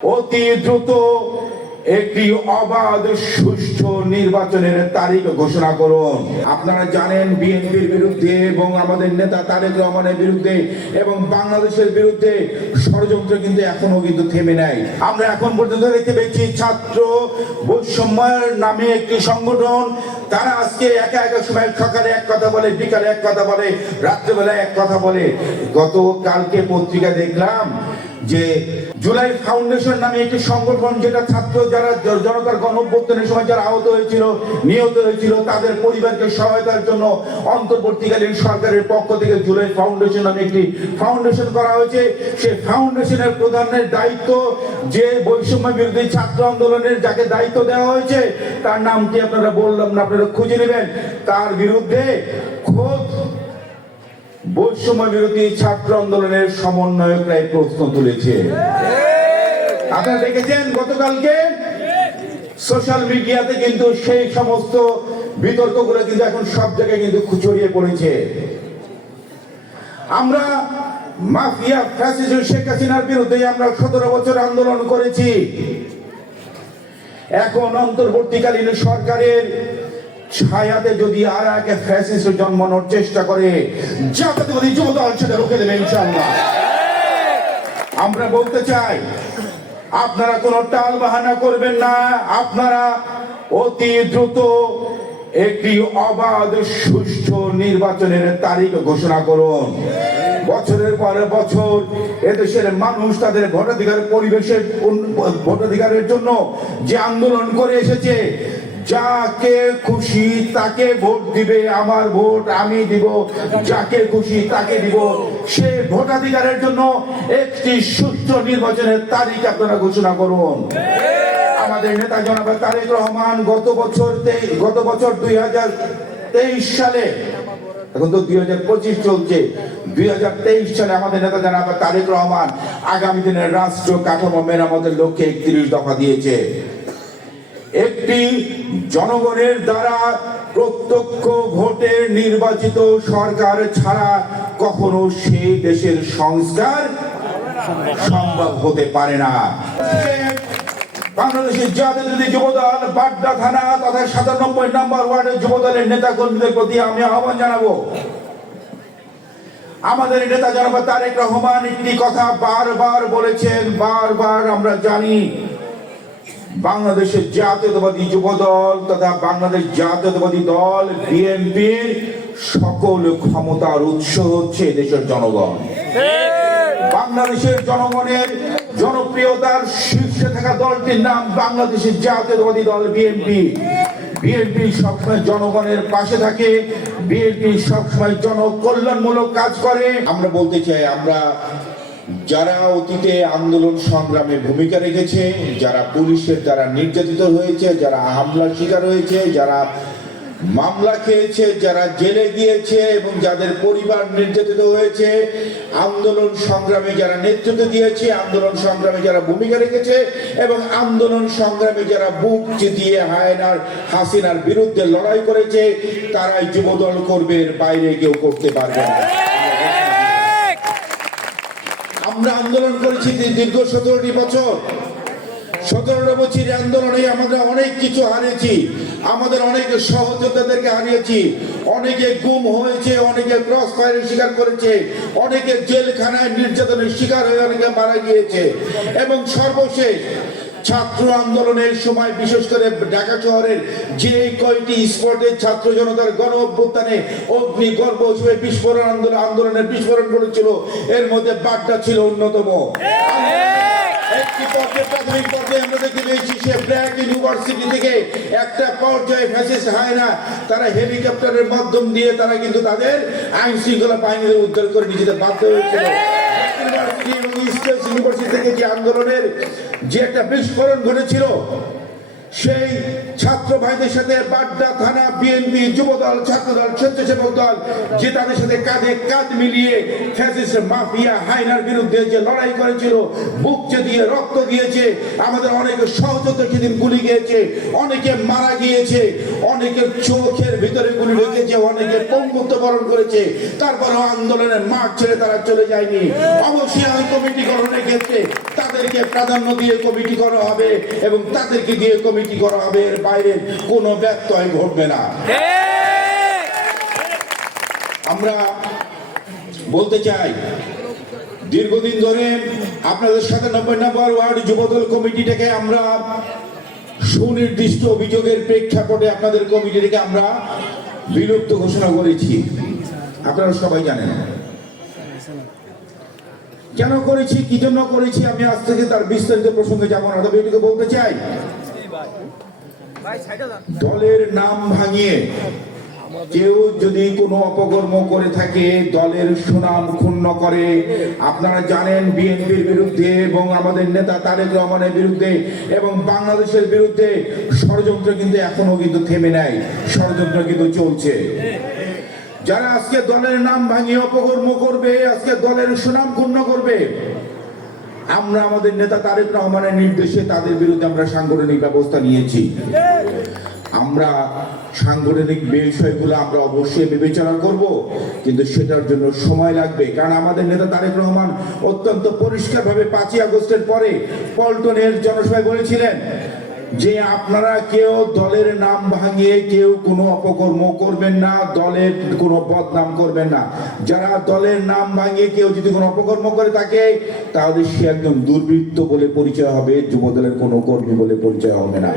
অতি দ্রুত একটি অবাধ সুষ্ঠু নির্বাচনের তারিখ ঘোষণা করুন। আপনারা জানেন বিএনপির বিরুদ্ধে এবং আমাদের নেতা তারেক রহমানের বিরুদ্ধে এবং বাংলাদেশের বিরুদ্ধে ষড়যন্ত্র কিন্তু এখনো কিন্তু থেমে নাই। আমরা এখন পর্যন্ত দেখতে পেয়েছি ছাত্র বৈষম্যের নামে একটি সংগঠন, তারা আজকে একা একা সময় সকালে এক কথা বলে, বিকালে এক কথা বলে, রাত্রেবেলা এক কথা বলে। গতকালকে পত্রিকা দেখলাম যে জুলাই ফাউন্ডেশন নামে একটি সংগঠন, যেটা ছাত্র যারা জনতার গণঅভ্যুত্থানের সময় যারা আহত হয়েছিল, নিহত হয়েছিল, তাদের পরিবারকে সহায়তার জন্য অন্তর্বর্তীকালীন সরকারের পক্ষ থেকে জুলাই ফাউন্ডেশন নামে একটি ফাউন্ডেশন করা হয়েছে। সেই ফাউন্ডেশনের প্রধানের দায়িত্ব, যে বৈষম্য বিরোধী ছাত্র আন্দোলনের যাকে দায়িত্ব দেওয়া হয়েছে, তার নামটি আপনারা বললাম না, আপনারা খুঁজে নেবেন। তার বিরুদ্ধে খোদ বৈষম্য বিরোধী ছাত্র আন্দোলনের সমন্বয়করাই প্রশ্ন তুলেছে। আপনারা দেখেছেন গতকালকে সোশ্যাল মিডিয়াতে কিন্তু সেই সমস্ত বিতর্কগুলো কিন্তু এখন সব জায়গায় কিন্তু ছড়িয়ে পড়েছে। আমরা মাফিয়া ফ্যাসিস্ট শেখ হাসিনার বিরুদ্ধে আমরা 17 বছর আন্দোলন করেছি। এখন অন্তর্বর্তীকালীন সরকারের ছায়াতে যদি আর এক ফ্যাসিস্ট জন্মানোর চেষ্টা করে, জাতীয়তাবাদী যুবদল সেটা রুখে দেবে ইনশাআল্লাহ। আমরা বলতে চাই, আপনারা কোনো টাল বাহানা করবেন না। আপনারা অতি দ্রুত একটি অবাধ সুষ্ঠু নির্বাচনের তারিখ ঘোষণা করুন। বছরের পর বছর এদেশের মানুষ তাদের ভোটাধিকার পরিবেশের ভোটাধিকারের জন্য যে আন্দোলন করে এসেছে, যাকে খুশি তাকে ভোট দিবে, আমার ভোট আমি দিব, যাকে খুশি তাকে দিব, সে ভোটাধিকারের জন্য একটি সুষ্ঠু নির্বাচনের তারিখ আপনারা ঘোষণা করুন। আমাদের নেতা জনাব তারেক রহমান গত বছর 2023 সালে, এখন তো 2025 চলছে, 2023 সালে আমাদের নেতা জনাব তারেক রহমান আগামী দিনের রাষ্ট্র কাঠামো মেরামতের লক্ষ্যে 31 দফা দিয়েছে। একটি জনগণের দ্বারা প্রত্যক্ষ ভোটে নির্বাচিত সরকার ছাড়া কখনো সেই দেশের সংস্কার সম্ভব হতে পারে না। বাংলাদেশের জাতীয়তাবাদী যুবদল বাড্ডা থানা তথা 97 নম্বর ওয়ার্ডের যুবদলের নেতা কর্মীদের প্রতি আমি আহ্বান জানাবো। আমাদের নেতা জনাব তারেক রহমান একটি কথা বারবার বলেছেন, বারবার আমরা জানি, বাংলাদেশের জাতীয়তাবাদী যুবদল তথা বাংলাদেশ জাতীয়তাবাদী দল বিএনপির সকল ক্ষমতার উৎস হচ্ছে দেশের জনগণ। বাংলাদেশের জনগণের জনপ্রিয়তার শীর্ষে থাকা দলটির নাম বাংলাদেশের জাতীয়তাবাদী দল বিএনপি। বিএনপি সবসময় জনগণের পাশে থাকে, বিএনপি সবসময় জনকল্যাণমূলক কাজ করে। আমরা বলতে চাই, আমরা যারা অতীতে আন্দোলন সংগ্রামে ভূমিকা রেখেছে, যারা পুলিশের দ্বারা নির্যাতিত হয়েছে, যারা হামলার শিকার হয়েছে, যারা মামলা খেয়েছে, যারা জেলে গিয়েছে এবং যাদের পরিবার নির্যাতিত হয়েছে, আন্দোলন সংগ্রামে যারা নেতৃত্ব দিয়েছে, আন্দোলন সংগ্রামে যারা ভূমিকা রেখেছে এবং আন্দোলন সংগ্রামে যারা বুক চিতিয়ে হাসিনার বিরুদ্ধে লড়াই করেছে, তারাই যুবদল করবে, এর বাইরে কেউ করতে পারবে না। আমরা আন্দোলন করেছি দীর্ঘ 17টি বছর। 17 বছরের আন্দোলনে আমরা অনেক কিছু হারিয়েছি, আমাদের অনেক সহযোদ্ধাদেরকে হারিয়েছি, অনেকে গুম হয়েছে, অনেকে ক্রস ফায়ারের শিকার করেছে, অনেকে জেলখানায় নির্যাতনের শিকার হয়ে অনেকে মারা গিয়েছে। এবং সর্বশেষ ছাত্র আন্দোলনের সময় বিশেষ করে ঢাকা শহরের যে কয়টি স্পটে ছাত্র জনতার গণ অভ্যুত্থানে অগ্নিগর্ভ হিসেবে বিস্ফোরণ আন্দোলনের বিস্ফোরণ ঘটেছিল, এর মধ্যে বাড্ডা ছিল অন্যতম। একটি প্রাথমিক পর্যায়ে আমরা দেখতে পেয়েছি সে ব্র্যাক ইউনিভার্সিটি থেকে একটা পর্যায়ে ফ্যাসিস্ট হায়না তারা হেলিকপ্টারের মাধ্যম দিয়ে তারা কিন্তু তাদের আইন শৃঙ্খলা বাহিনীর উদ্ধার করে নিয়ে যেতে বাধ্য হয়েছিল। ইউনিভার্সিটি থেকে যে আন্দোলনের যে একটা বিস্ফোরণ ঘটেছিল, সেই ছাত্র ভাইদের সাথে বাড্ডা থানা বিএনপি যুবদল ছাত্রদল স্বেচ্ছাসেবক দল যে তাদের সাথে কাঁধে কাঁধ মিলিয়ে ফ্যাসিস্ট মাফিয়া হায়নার বিরুদ্ধে যে লড়াই করেছিল, বুক দিয়ে রক্ত দিয়েছে, আমাদের অনেকে সহযোদ্ধা সেদিন গুলি গিয়েছে, অনেকে মারা গিয়েছে, অনেকের চোখের ভিতরে গুলি ঢুকেছে, অনেকে পঙ্গুত্ব বরণ করেছে, তারপরেও আন্দোলনের মাঠ ছেড়ে তারা চলে যায়নি। অবশ্যই ওই কমিটি গঠনের ক্ষেত্রে তাদেরকে প্রাধান্য দিয়ে কমিটি করা হবে এবং তাদেরকে দিয়ে কমিটি করা হবে, এর বাইরে কোনো ব্যত্যয় ঘটবে না। আমরা বলতে চাই, দীর্ঘদিন ধরে আপনাদের 97 নম্বর ওয়ার্ড যুবদল কমিটিটাকে আমরা সুনির্দিষ্ট অভিযোগের প্রেক্ষাপটে আপনাদের কমিটিটাকে আমরা বিলুপ্ত ঘোষণা করেছি। আপনারা সবাই জানেন কেন করেছি, কি জন্য করেছি। আমি আজ থেকে তার বিস্তারিত প্রসঙ্গে যাব না, তবে এটুকু বলতে চাই, দলের নাম ভাঙিয়ে কেউ যদি কোনো অপকর্ম করে থাকে, দলের সুনাম ক্ষুণ্ণ করে, আপনারা জানেন বিএনপির বিরুদ্ধে এবং আমাদের নেতা তারেক রহমানের বিরুদ্ধে এবং বাংলাদেশের বিরুদ্ধে ষড়যন্ত্র কিন্তু এখনো কিন্তু থেমে নাই, ষড়যন্ত্র কিন্তু চলছে। যারা আজকে দলের নাম ভাঙিয়ে অপকর্ম করবে, আজকে দলের সুনাম ক্ষুণ্ণ করবে, আমরা আমাদের নেতা তারেক রহমানের নির্দেশে তাদের বিরুদ্ধে আমরা সাংগঠনিক ব্যবস্থা নিয়েছি। আমরা সাংগঠনিক বিষয়গুলো আমরা অবশ্যই বিবেচনা করব, কিন্তু সেটার জন্য সময় লাগবে। কারণ আমাদের নেতা তারেক রহমান অত্যন্ত পরিষ্কারভাবে 5ই আগস্টের পরে পল্টনের জনসভায় বলেছিলেন যে আপনারা কেউ দলের নাম ভাঙিয়ে কেউ কোনো অপকর্ম করবেন না, দলের কোনো বদনাম করবেন না। যারা দলের নাম ভাঙিয়ে কেউ যদি কোনো অপকর্ম করে থাকে তাহলে সে একজন দুর্বৃত্ত বলে পরিচয় হবে, যুবদলের কোনো কর্মী বলে পরিচয় হবে না।